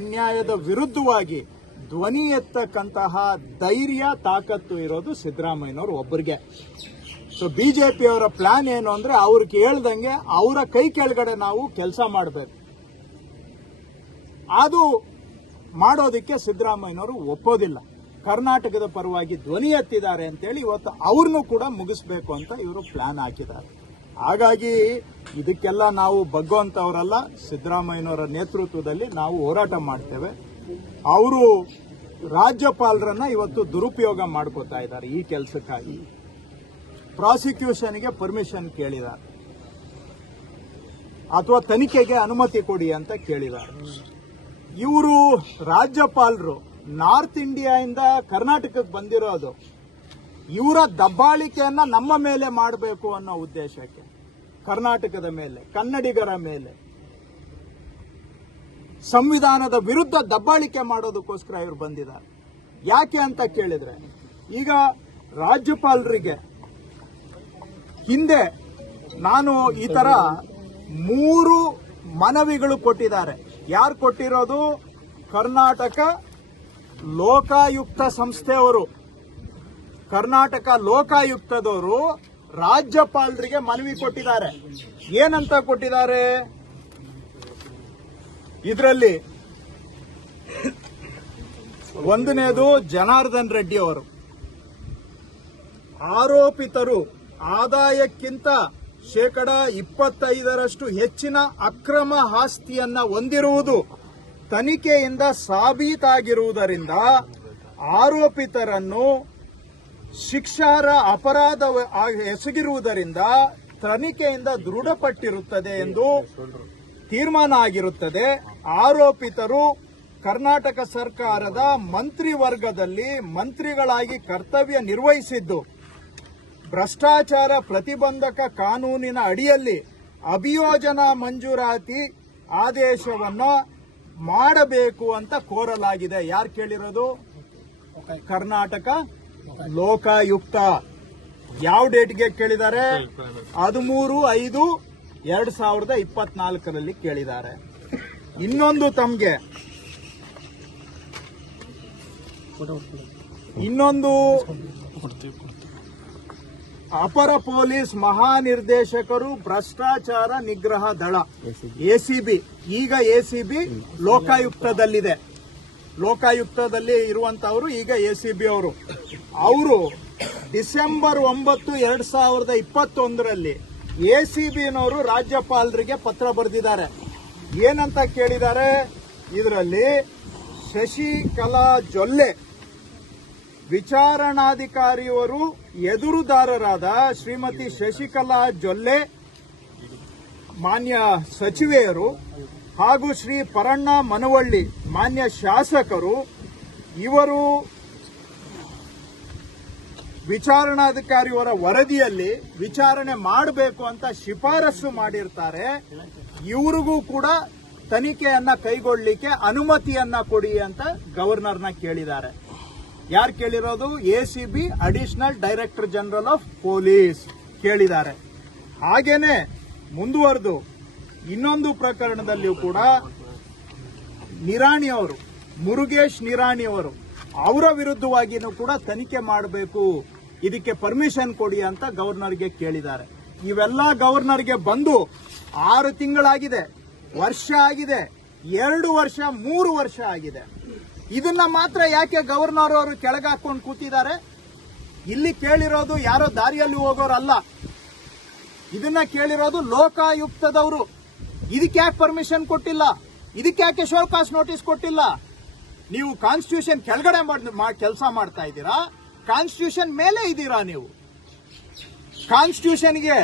ಅನ್ಯಾಯದ ವಿರುದ್ಧವಾಗಿ ಧ್ವನಿ ಎತ್ತಕ್ಕಂತಹ ಧೈರ್ಯ, ತಾಕತ್ತು ಇರೋದು ಸಿದ್ದರಾಮಯ್ಯನವರು ಒಬ್ಬರಿಗೆ ಸೊ ಬಿಜೆಪಿಯವರ ಪ್ಲಾನ್ ಏನು ಅಂದ್ರೆ ಅವ್ರಿಗೆ ಕೇಳ್ದಂಗೆ ಅವರ ಕೈ ಕೆಳಗಡೆ ನಾವು ಕೆಲಸ ಮಾಡಬೇಕು. ಅದು ಮಾಡೋದಕ್ಕೆ ಸಿದ್ದರಾಮಯ್ಯನವರು ಒಪ್ಪೋದಿಲ್ಲ. ಕರ್ನಾಟಕದ ಪರವಾಗಿ ಧ್ವನಿ ಎತ್ತಿದ್ದಾರೆ ಅಂತೇಳಿ ಇವತ್ತು ಅವ್ರನ್ನೂ ಕೂಡ ಮುಗಿಸ್ಬೇಕು ಅಂತ ಇವರು ಪ್ಲಾನ್ ಹಾಕಿದ್ದಾರೆ. ಹಾಗಾಗಿ ಇದಕ್ಕೆಲ್ಲ ನಾವು ಬಗ್ಗುವಂತವರಲ್ಲ, ಸಿದ್ದರಾಮಯ್ಯನವರ ನೇತೃತ್ವದಲ್ಲಿ ನಾವು ಹೋರಾಟ ಮಾಡ್ತೇವೆ. ಅವರು ರಾಜ್ಯಪಾಲರನ್ನ ಇವತ್ತು ದುರುಪಯೋಗ ಮಾಡ್ಕೋತಾ ಇದ್ದಾರೆ ಈ ಕೆಲಸಕ್ಕಾಗಿ. ಪ್ರಾಸಿಕ್ಯೂಷನ್ಗೆ ಪರ್ಮಿಷನ್ ಕೇಳಿದ್ದಾರೆ. ಅಥವಾ ತನಿಖೆಗೆ ಅನುಮತಿ ಕೊಡಿ ಅಂತ ಕೇಳಿದ್ದಾರೆ. ಇವರು ರಾಜ್ಯಪಾಲರು, ನಾರ್ತ್ ಇಂದ ಕರ್ನಾಟಕಕ್ಕೆ ಬಂದಿರೋದು. ಇವರ ದಬ್ಬಾಳಿಕೆಯನ್ನ ನಮ್ಮ ಮೇಲೆ ಮಾಡಬೇಕು ಅನ್ನೋ ಉದ್ದೇಶಕ್ಕೆ. ಕರ್ನಾಟಕದ ಮೇಲೆ, ಕನ್ನಡಿಗರ ಮೇಲೆ. ಸಂವಿಧಾನದ ವಿರುದ್ಧ ದಬ್ಬಾಳಿಕೆ ಮಾಡೋದಕ್ಕೋಸ್ಕರ ಇವರು ಬಂದಿದ್ದಾರೆ. ಯಾಕೆ ಅಂತ ಕೇಳಿದ್ರೆ, ಈಗ ರಾಜ್ಯಪಾಲರಿಗೆ ಹಿಂದೆ ನಾನು ಈ ತರ ಮೂರು ಮನವಿಗಳು ಕೊಟ್ಟಿದ್ದಾರೆ. ಯಾರು ಕೊಟ್ಟಿರೋದು? ಕರ್ನಾಟಕ ಲೋಕಾಯುಕ್ತ ಸಂಸ್ಥೆಯವರು. ಕರ್ನಾಟಕ ಲೋಕಾಯುಕ್ತದವರು ರಾಜ್ಯಪಾಲರಿಗೆ ಮನವಿ ಕೊಟ್ಟಿದ್ದಾರೆ. ಏನಂತ ಕೊಟ್ಟಿದ್ದಾರೆ? ಇದರಲ್ಲಿ ಒಂದನೇದು ಜನಾರ್ದನ್ ರೆಡ್ಡಿ ಅವರು. ಆರೋಪಿತರು ಆದಾಯಕ್ಕಿಂತ ಶೇಕಡ ಇಪ್ಪತ್ತೈದರಷ್ಟು ಹೆಚ್ಚಿನ ಅಕ್ರಮ ಆಸ್ತಿಯನ್ನ ಹೊಂದಿರುವುದು ತನಿಖೆಯಿಂದ ಸಾಬೀತಾಗಿರುವುದರಿಂದ ಆರೋಪಿತರನ್ನು ಶಿಕ್ಷಾರ ಅಪರಾಧ ಎಸಗಿರುವುದರಿಂದ ತನಿಖೆಯಿಂದ ದೃಢಪಟ್ಟಿರುತ್ತದೆ ಎಂದು ತೀರ್ಮಾನ ಆಗಿರುತ್ತದೆ. ಆರೋಪಿತರು ಕರ್ನಾಟಕ ಸರ್ಕಾರದ ಮಂತ್ರಿ ವರ್ಗದಲ್ಲಿ ಮಂತ್ರಿಗಳಾಗಿ ಕರ್ತವ್ಯ ನಿರ್ವಹಿಸಿದ್ದು, ಭ್ರಷ್ಟಾಚಾರ ಪ್ರತಿಬಂಧಕ ಕಾನೂನಿನ ಅಡಿಯಲ್ಲಿ ಅಭಿಯೋಜನಾ ಮಂಜೂರಾತಿ ಆದೇಶವನ್ನು ಮಾಡಬೇಕು ಅಂತ ಕೋರಲಾಗಿದೆ. ಯಾರು ಕೇಳಿರೋದು? ಕರ್ನಾಟಕ ಲೋಕಾಯುಕ್ತ ಯಾವ ಡೇಟ್ಗೆ ಕೇಳಿದ್ದಾರೆ? ಹದಿಮೂರು, ಐದು, ಎರಡ್ ಸಾವಿರದ ಇಪ್ಪತ್ನಾಲ್ಕರಲ್ಲಿ ಕೇಳಿದ್ದಾರೆ. ಇನ್ನೊಂದು ತಮ್ಗೆ. ಇನ್ನೊಂದು ಅಪರ ಪೊಲೀಸ್ ಮಹಾನಿರ್ದೇಶಕರು ಭ್ರಷ್ಟಾಚಾರ ನಿಗ್ರಹ ದಳ, ಎಸಿಬಿ. ಈಗ ಎಸಿಬಿ ಲೋಕಾಯುಕ್ತದಲ್ಲಿದೆ. ಲೋಕಾಯುಕ್ತದಲ್ಲಿ ಇರುವಂತವರು ಈಗ ಎಸಿಬಿ ಅವರು. ಅವರು ಡಿಸೆಂಬರ್ ಒಂಬತ್ತು ಎರಡ್ ಸಾವಿರದ ಇಪ್ಪತ್ತೊಂದರಲ್ಲಿ ಎ ಸಿ ಬಿನವರು ರಾಜ್ಯಪಾಲರಿಗೆ ಪತ್ರ ಬರೆದಿದ್ದಾರೆ. ಏನಂತ ಕೇಳಿದ್ದಾರೆ? ಇದರಲ್ಲಿ ಶಶಿಕಲಾ ಜೊಲ್ಲೆ ವಿಚಾರಣಾಧಿಕಾರಿಯವರು ಎದುರುದಾರರಾದ ಶ್ರೀಮತಿ ಶಶಿಕಲಾ ಜೊಲ್ಲೆ, ಮಾನ್ಯ ಸಚಿವೆಯರು ಹಾಗೂ ಶ್ರೀ ಪರಣ್ಣ ಮನವಳ್ಳಿ, ಮಾನ್ಯ ಶಾಸಕರು, ಇವರು ವಿಚಾರಣಾಧಿಕಾರಿಯವರ ವರದಿಯಲ್ಲಿ ವಿಚಾರಣೆ ಮಾಡಬೇಕು ಅಂತ ಶಿಫಾರಸು ಮಾಡಿರ್ತಾರೆ. ಇವ್ರಿಗೂ ಕೂಡ ತನಿಖೆಯನ್ನ ಕೈಗೊಳ್ಳಲಿಕ್ಕೆ ಅನುಮತಿಯನ್ನ ಕೊಡಿ ಅಂತ ಗವರ್ನರ್ನ ಕೇಳಿದ್ದಾರೆ. ಯಾರು ಕೇಳಿರೋದು? ACB additional director general of police ಕೇಳಿದ್ದಾರೆ. ಹಾಗೇನೆ ಮುಂದುವರೆದು ಇನ್ನೊಂದು ಪ್ರಕರಣದಲ್ಲಿಯೂ ಕೂಡ ನಿರಾಣಿ ಅವರು, ಮುರುಗೇಶ್ ನಿರಾಣಿ ಅವರು ಅವರ ವಿರುದ್ಧವಾಗಿಯೂ ಕೂಡ ತನಿಖೆ ಮಾಡಬೇಕು ಇದಕ್ಕೆ ಪರ್ಮಿಷನ್ ಕೊಡಿ ಅಂತ ಗವರ್ನರ್ಗೆ ಕೇಳಿದ್ದಾರೆ. ಇವೆಲ್ಲ ಗವರ್ನರ್ಗೆ ಬಂದು ಆರು ತಿಂಗಳಾಗಿದೆ, ವರ್ಷ ಆಗಿದೆ, ಎರಡು ವರ್ಷ, ಮೂರು ವರ್ಷ ಆಗಿದೆ. ಇದನ್ನ ಮಾತ್ರ ಯಾಕೆ ಗವರ್ನರ್ ಅವರು ಕೆಳಗಾಕೊಂಡು ಕೂತಿದ್ದಾರೆ? ಇಲ್ಲಿ ಕೇಳಿರೋದು ಯಾರೋ ದಾರಿಯಲ್ಲಿ ಹೋಗೋರಲ್ಲ. ಇದನ್ನ ಕೇಳಿರೋದು ಲೋಕಾಯುಕ್ತದವರು. ಇದಕ್ಕೆ ಯಾಕೆ ಪರ್ಮಿಷನ್ ಕೊಟ್ಟಿಲ್ಲ? ಇದಕ್ಕೆ ಯಾಕೆ ಶೋಕಾಸ್ ನೋಟಿಸ್ ಕೊಟ್ಟಿಲ್ಲ? ನೀವು ಕಾನ್ಸ್ಟಿಟ್ಯೂಷನ್ ಕೆಳಗಡೆ ಕೆಲಸ ಮಾಡ್ತಾ ಇದ್ದೀರಾ? ಕಾನ್ಸ್ಟಿಟ್ಯೂಷನ್ ಮೇಲೆ ಇದ್ದೀರಾ ನೀವು? ಕಾನ್ಸ್ಟಿಟ್ಯೂಷನ್ಗೆ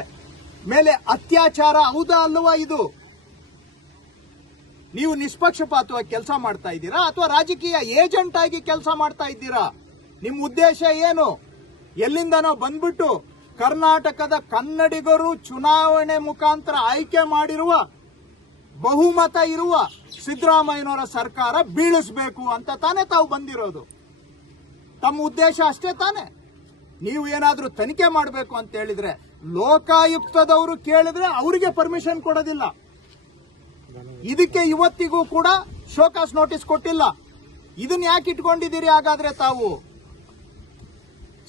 ಮೇಲೆ ಅತ್ಯಾಚಾರ ಹೌದಾ ಅಲ್ಲವಾ ಇದು? ನೀವು ನಿಷ್ಪಕ್ಷಪಾತವಾಗಿ ಕೆಲಸ ಮಾಡ್ತಾ ಇದ್ದೀರಾ ಅಥವಾ ರಾಜಕೀಯ ಏಜೆಂಟ್ ಆಗಿ ಕೆಲಸ ಮಾಡ್ತಾ ಇದ್ದೀರಾ? ನಿಮ್ಮ ಉದ್ದೇಶ ಏನು? ಎಲ್ಲಿಂದನೋ ಬಂದ್ಬಿಟ್ಟು ಕರ್ನಾಟಕದ ಕನ್ನಡಿಗರು ಚುನಾವಣೆ ಮುಖಾಂತರ ಆಯ್ಕೆ ಮಾಡಿರುವ ಬಹುಮತ ಇರುವ ಸಿದ್ದರಾಮಯ್ಯನವರ ಸರ್ಕಾರ ಬೀಳಿಸಬೇಕು ಅಂತ ತಾನೇ ತಾವು ಬಂದಿರೋದು. ತಮ್ಮ ಉದ್ದೇಶ ಅಷ್ಟೇ ತಾನೆ? ನೀವು ಏನಾದರೂ ತನಿಖೆ ಮಾಡಬೇಕು ಅಂತ ಹೇಳಿದ್ರೆ ಲೋಕಾಯುಕ್ತದವರು ಕೇಳಿದ್ರೆ ಅವರಿಗೆ ಪರ್ಮಿಷನ್ ಕೊಡೋದಿಲ್ಲ. ಇದಕ್ಕೆ ಇವತ್ತಿಗೂ ಕೂಡ ಶೋಕಾಸ್ ನೋಟಿಸ್ ಕೊಟ್ಟಿಲ್ಲ. ಇದನ್ನ ಯಾಕೆ ಇಟ್ಕೊಂಡಿದ್ದೀರಿ ಹಾಗಾದ್ರೆ ತಾವು?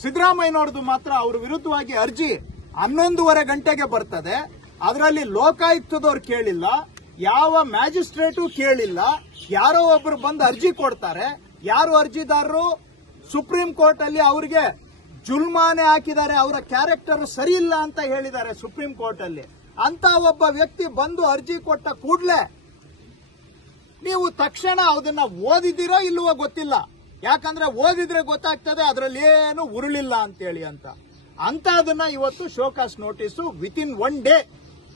ಸಿದ್ದರಾಮಯ್ಯನವ್ರದ್ದು ಮಾತ್ರ ಅವ್ರ ವಿರುದ್ಧವಾಗಿ ಅರ್ಜಿ ಹನ್ನೊಂದೂವರೆ ಗಂಟೆಗೆ ಬರ್ತದೆ. ಅದರಲ್ಲಿ ಲೋಕಾಯುಕ್ತದವ್ರು ಕೇಳಿಲ್ಲ. ಯಾವ ಮ್ಯಾಜಿಸ್ಟ್ರೇಟು ಕೇಳಿಲ್ಲ. ಯಾರೋ ಒಬ್ರು ಬಂದು ಅರ್ಜಿ ಕೊಡ್ತಾರೆ. ಯಾರು ಅರ್ಜಿದಾರರು? ಸುಪ್ರೀಂ ಕೋರ್ಟ್ ಅಲ್ಲಿ ಅವರಿಗೆ ಜುಲ್ಮಾನೆ ಹಾಕಿದ್ದಾರೆ, ಅವರ ಕ್ಯಾರೆಕ್ಟರ್ ಸರಿ ಇಲ್ಲ ಅಂತ ಹೇಳಿದ್ದಾರೆ ಸುಪ್ರೀಂ ಕೋರ್ಟ್ ಅಲ್ಲಿ ಅಂತ ಒಬ್ಬ ವ್ಯಕ್ತಿ ಬಂದು ಅರ್ಜಿ ಕೊಟ್ಟ ಕೂಡ್ಲೆ ನೀವು ತಕ್ಷಣ ಅದನ್ನ ಓದಿದ್ದೀರೋ ಇಲ್ಲವೋ ಗೊತ್ತಿಲ್ಲ. ಯಾಕಂದ್ರೆ ಓದಿದ್ರೆ ಗೊತ್ತಾಗ್ತದೆ ಅದರಲ್ಲಿ ಏನು ಉರುಳಿಲ್ಲ ಅಂತೇಳಿ ಅಂತ. ಅಂತ ಅದನ್ನ ಇವತ್ತು show cause notice within one day.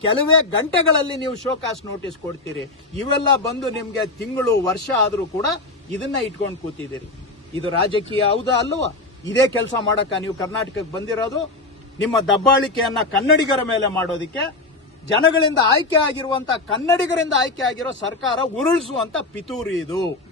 ಕೆಲವೇ ಗಂಟೆಗಳಲ್ಲಿ ನೀವು ಶೋಕಾಸ್ ನೋಟಿಸ್ ಕೊಡ್ತೀರಿ. ಇವೆಲ್ಲ ಬಂದು ನಿಮ್ಗೆ ತಿಂಗಳು, ವರ್ಷ ಆದರೂ ಕೂಡ ಇದನ್ನ ಇಟ್ಕೊಂಡು ಕೂತಿದ್ದೀರಿ. ಇದು ರಾಜಕೀಯ ಹೌದಾ ಅಲ್ಲವಾ? ಇದೇ ಕೆಲಸ ಮಾಡಕ್ಕ ನೀವು ಕರ್ನಾಟಕಕ್ಕೆ ಬಂದಿರೋದು. ನಿಮ್ಮ ದಬ್ಬಾಳಿಕೆಯನ್ನ ಕನ್ನಡಿಗರ ಮೇಲೆ ಮಾಡೋದಿಕ್ಕೆ, ಜನಗಳಿಂದ ಆಯ್ಕೆ ಆಗಿರುವಂತ ಕನ್ನಡಿಗರಿಂದ ಆಯ್ಕೆ ಆಗಿರೋ ಸರ್ಕಾರ ಉರುಳಿಸುವಂತ ಪಿತೂರಿ ಇದು.